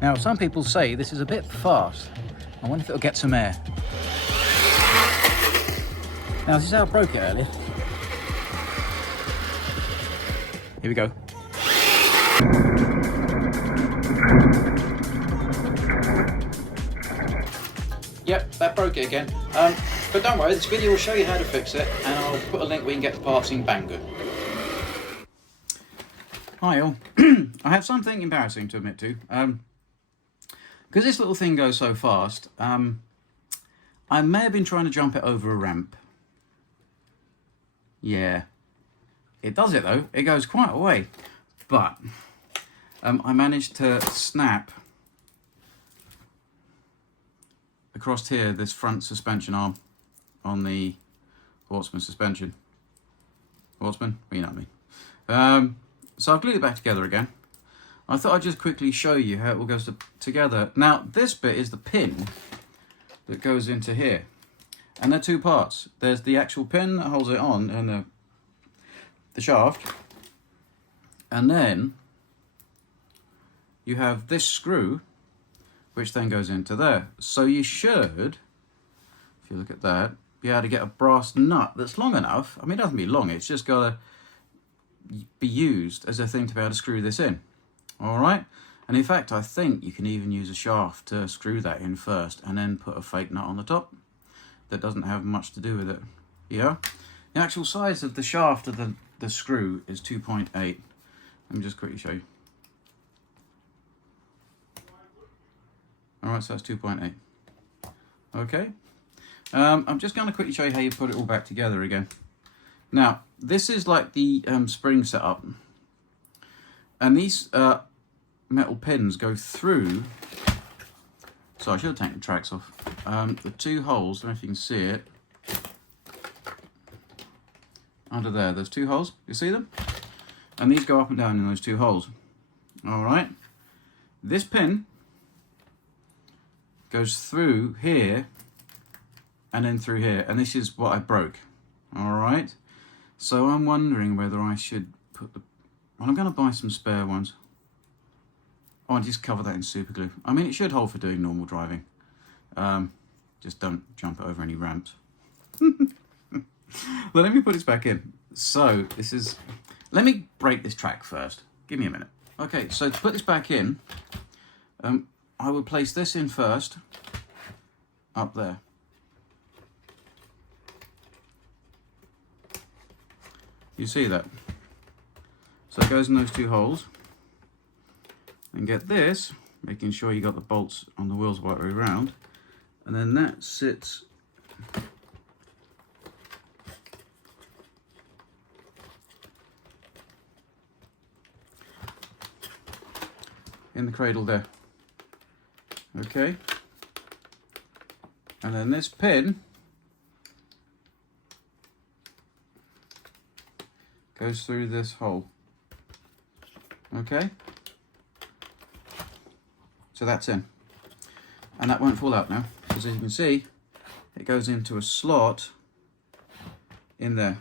Now, some people say this is a bit fast. I wonder if it'll get some air. Now, this is how I broke it earlier. Here we go. Yep, that broke it again. But don't worry, this video will show you how to fix it, and I'll put a link where you can get the parts in Banggood. Hi all. I have something embarrassing to admit to. Because this little thing goes so fast, I may have been trying to jump it over a ramp. Yeah. It does it though, it goes quite a way. But I managed to snap across here this front suspension arm on the Horseman suspension. Horseman? Well, you know what I mean. So I've glued it back together again. I thought I'd just quickly show you how it all goes together. Now this bit is the pin that goes into here. And there are two parts. There's the actual pin that holds it on and the shaft. And then you have this screw which then goes into there. So you should, if you look at that, be able to get a brass nut that's long enough. I mean, it doesn't be long, it's just got to be used as a thing to be able to screw this in. All right, and in fact, I think you can even use a shaft to screw that in first and then put a fake nut on the top that doesn't have much to do with it. Yeah, the actual size of the shaft of the screw is 2.8. Let me just quickly show you. All right, so that's 2.8. Okay. I'm just going to quickly show you how you put it all back together again. Now, this is like the spring setup. And these metal pins go through... So I should have taken the tracks off. The two holes, I don't know if you can see it. Under there, there's two holes. You see them? And these go up and down in those two holes. All right. This pin goes through here and then through here, and this is what I broke. All right, so I'm wondering whether I should put the, well, I'm going to buy some spare ones. Oh, and just cover that in super glue. I mean, it should hold for doing normal driving. Just don't jump it over any ramps. Well, let me put this back in. So this is, let me break this track first. Give me a minute. Okay, so to put this back in, I would place this in first, up there. You see that? So it goes in those two holes. And get this, making sure you got the bolts on the wheels right way around. And then that sits in the cradle there. Okay, and then this pin goes through this hole. Okay, so that's in, and that won't fall out now, because as you can see, it goes into a slot in there.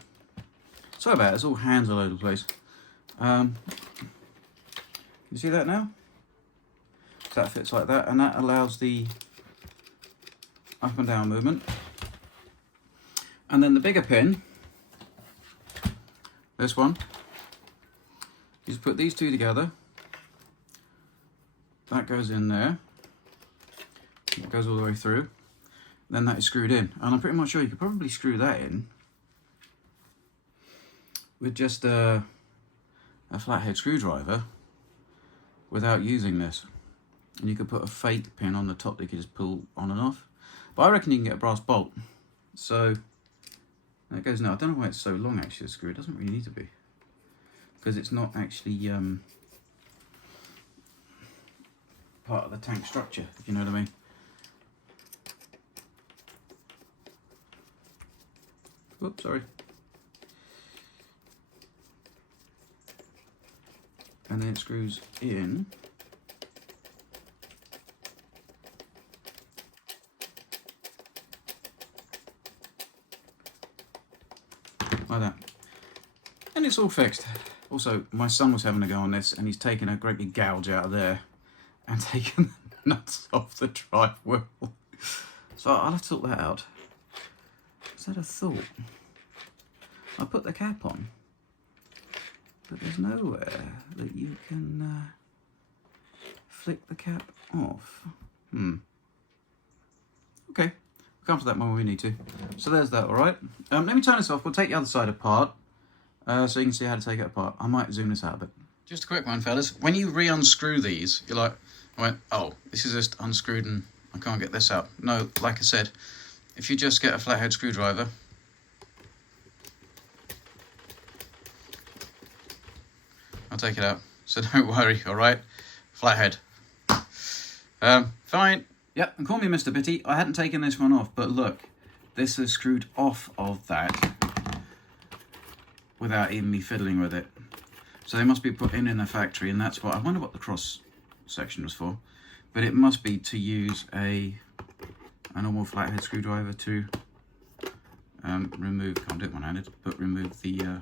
Sorry about it, it's all hands all over the place. You see that now? So that fits like that, and that allows the up and down movement. And then the bigger pin, this one, you just put these two together. That goes in there. It goes all the way through. Then that is screwed in. And I'm pretty much sure you could probably screw that in with just a flathead screwdriver without using this. And you could put a fake pin on the top that you could just pull on and off. But I reckon you can get a brass bolt. So there it goes now. I don't know why it's so long actually, the screw. It doesn't really need to be, because it's not actually part of the tank structure, if you know what I mean. Whoops, sorry. And then it screws in. Like that. And it's all fixed. Also, my son was having a go on this and he's taken a great big gouge out of there. and taken the nuts off the drive wheel. So I'll have to sort that out. Is that a thought? I put the cap on, but there's nowhere that you can flick the cap off. Okay, we'll come to that when we need to. So there's that, all right? Let me turn this off. We'll take the other side apart so you can see how to take it apart. I might zoom this out a bit. Just a quick one, fellas. When you re-unscrew these, you're like, oh, this is just unscrewed and I can't get this out. No, like I said, if you just get a flathead screwdriver, I'll take it out. So don't worry, all right? Flathead. Fine. Yep, and call me Mr. Bitty. I hadn't taken this one off, but look, this is screwed off of that without even me fiddling with it. So they must be put in the factory, and that's what I wonder what the cross section was for. But it must be to use a normal flathead screwdriver to remove. Can't do it one-handed, but remove the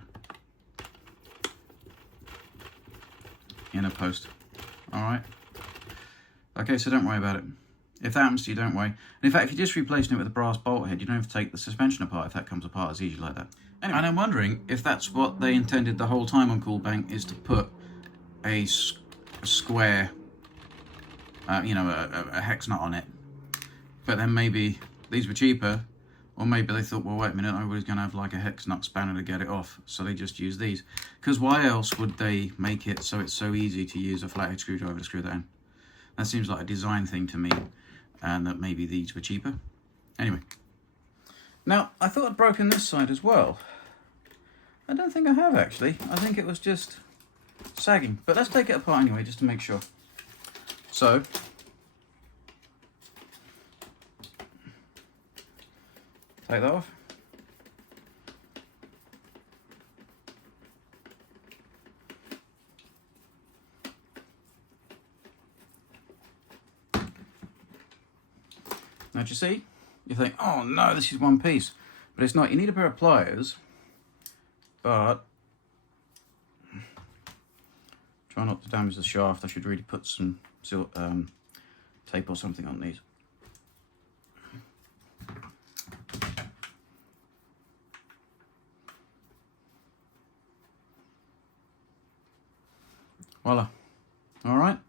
inner post. All right. Okay, so don't worry about it. If that happens to you, don't worry. And in fact, if you're just replacing it with a brass bolt head, you don't have to take the suspension apart if that comes apart as easily like that. Anyway, and I'm wondering if that's what they intended the whole time on COOLBANK, is to put a square, you know, a hex nut on it. But then maybe these were cheaper, or maybe they thought, well, wait a minute, nobody's going to have like a hex nut spanner to get it off, so they just use these. Because why else would they make it so it's so easy to use a flathead screwdriver to screw that in? That seems like a design thing to me, and that maybe these were cheaper. Anyway. Now, I thought I'd broken this side as well. I don't think I have, actually. I think it was just sagging. But let's take it apart anyway, just to make sure. So, take that off. Now, do you see? You think, oh no, this is one piece. But it's not. You need a pair of pliers, but try not to damage the shaft. I should really put some tape or something on these. Voila. All right.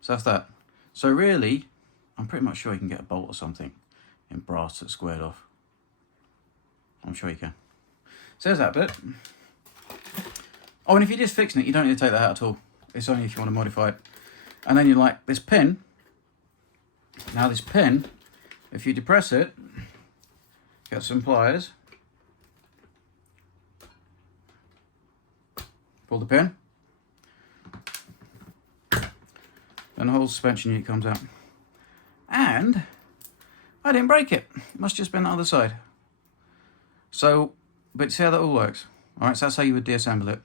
So that's that. So really, I'm pretty much sure you can get a bolt or something in brass that's squared off. I'm sure you can. So there's that bit. Oh, and if you're just fixing it, you don't need to take that out at all. It's only if you want to modify it. And then you like this pin. Now this pin, if you depress it, get some pliers, pull the pin, and the whole suspension unit comes out. And I didn't break it. It must just been the other side. So, but see how that all works? All right, so that's how you would disassemble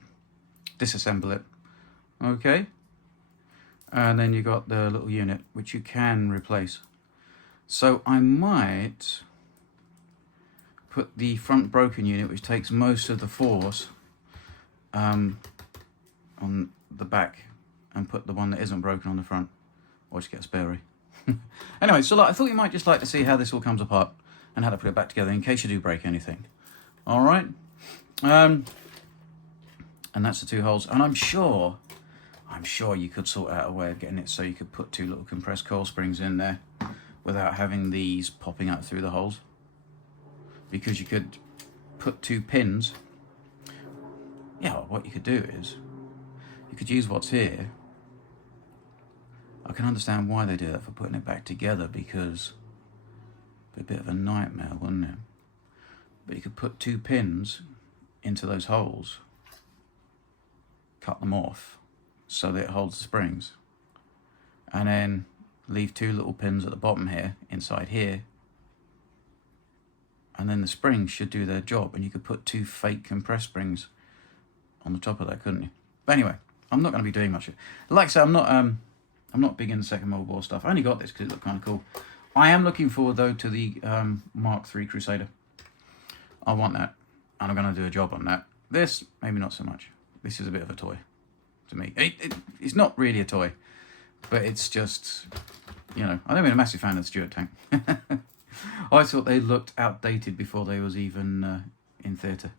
it. Okay. And then you got the little unit, which you can replace. So I might put the front broken unit, which takes most of the force, on the back, and put the one that isn't broken on the front, or just get a spare ray. Anyway, so I thought you might just like to see how this all comes apart and how to put it back together in case you do break anything. All right. And that's the two holes. And I'm sure you could sort out a way of getting it so you could put two little compressed coil springs in there without having these popping out through the holes. Because you could put two pins. Yeah, what you could do is you could use what's here. I can understand why they do that for putting it back together, because it'd be a bit of a nightmare, wouldn't it? But you could put two pins into those holes, cut them off so that it holds the springs, and then leave two little pins at the bottom here, inside here, and then the springs should do their job, and you could put two fake compressed springs on the top of that, couldn't you? But anyway, I'm not going to be doing much of it. Like I said, I'm not big in the Second World War stuff. I only got this because it looked kind of cool. I am looking forward, though, to the Mark III Crusader. I want that, and I'm going to do a job on that. This, maybe not so much. This is a bit of a toy to me. It's not really a toy, but it's just, you know, I've never been a massive fan of the Stuart tank. I thought they looked outdated before they was even in theatre.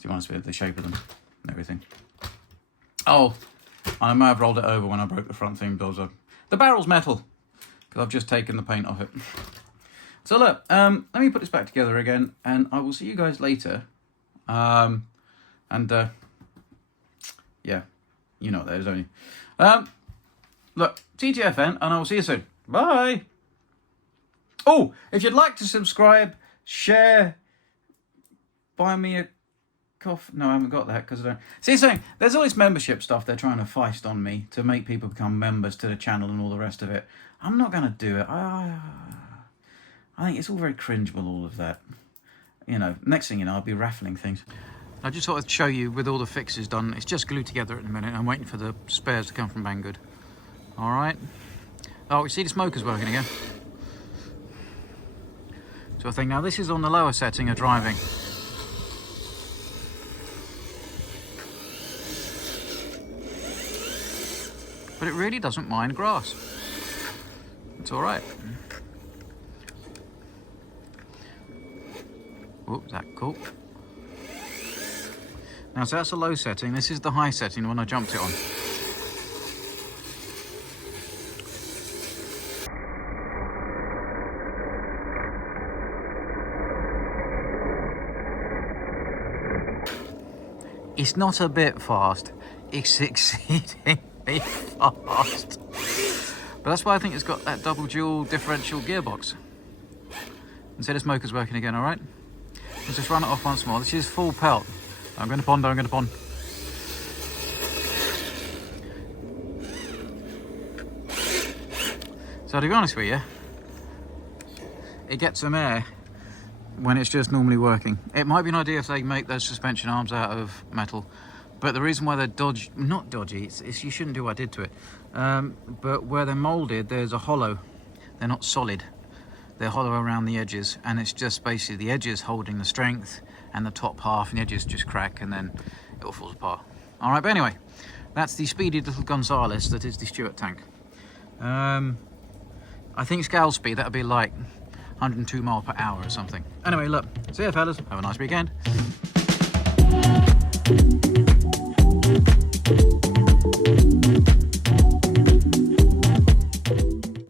To be honest with you, the shape of them and everything. Oh, I may have rolled it over when I broke the front thing, because the barrel's metal, because I've just taken the paint off it. So look, let me put this back together again, and I will see you guys later. Yeah, you know what that is, don't you? Look, TTFN, and I will see you soon. Bye! Oh, if you'd like to subscribe, share, buy me a coffee. No, I haven't got that because I don't. See, saying there's all this membership stuff they're trying to feist on me to make people become members to the channel and all the rest of it. I'm not going to do it. I think it's all very cringeable, all of that. You know, next thing you know, I'll be raffling things. I just thought I'd show you with all the fixes done. It's just glued together at the minute. I'm waiting for the spares to come from Banggood. All right. Oh, we see the smokers working again. So I think now this is on the lower setting of driving. But it really doesn't mind grass. It's all right. Oh, is that cool? Now, so that's a low setting. This is the high setting when I jumped it on. It's not a bit fast, it's exceedingly fast. But that's why I think it's got that double dual differential gearbox. And so the smoker's working again, all right? Let's just run it off once more. This is full pelt. I'm going to pond, I'm going to pond. So to be honest with you, it gets some air when it's just normally working. It might be an idea if they make those suspension arms out of metal, but the reason why they're not dodgy, it's you shouldn't do what I did to it, but where they're molded, there's a hollow. They're not solid. They're hollow around the edges, and it's just basically the edges holding the strength, and the top half and the edges just crack, and then it all falls apart. All right, but anyway, that's the speedy little Gonzales that is the Stuart tank. I think scale speed, that'll be like 102 miles per hour or something. Anyway, look, see you fellas, have a nice weekend.